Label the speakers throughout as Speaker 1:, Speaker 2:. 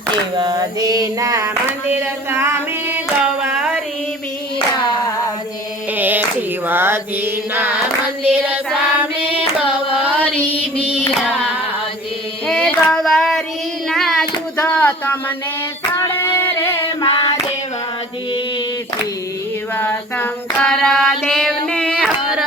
Speaker 1: શિવજીના મંદિર સામે ગવારી બિરાજે
Speaker 2: શિવાજીના મંદિર સામે ગવારી બિરાજે
Speaker 1: હે ગવારીના દૂધ તમને સળે રે મહાદેવજી શિવ શંકર દેવને હર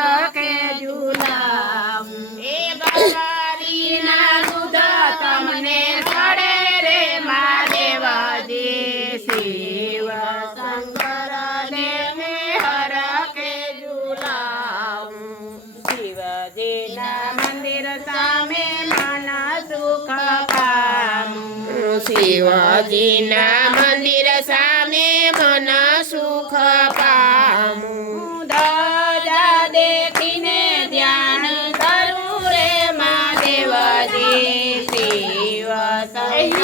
Speaker 1: શિવાજીના મંદિર સામે મન સુખ પામું. ધજા દેખીને ધ્યાન કરું રે મહાદેવજી શિવ શંકર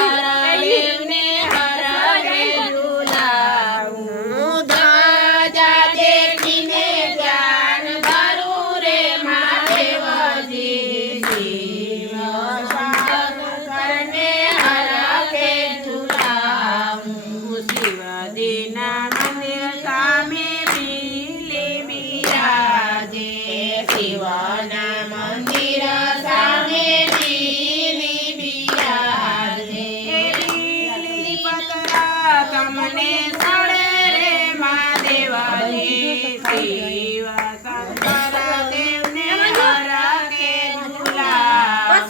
Speaker 1: તમને સળે રે મા મહાદેવજી શિવ. શંકર દેવને હરા કે ઝુલાવું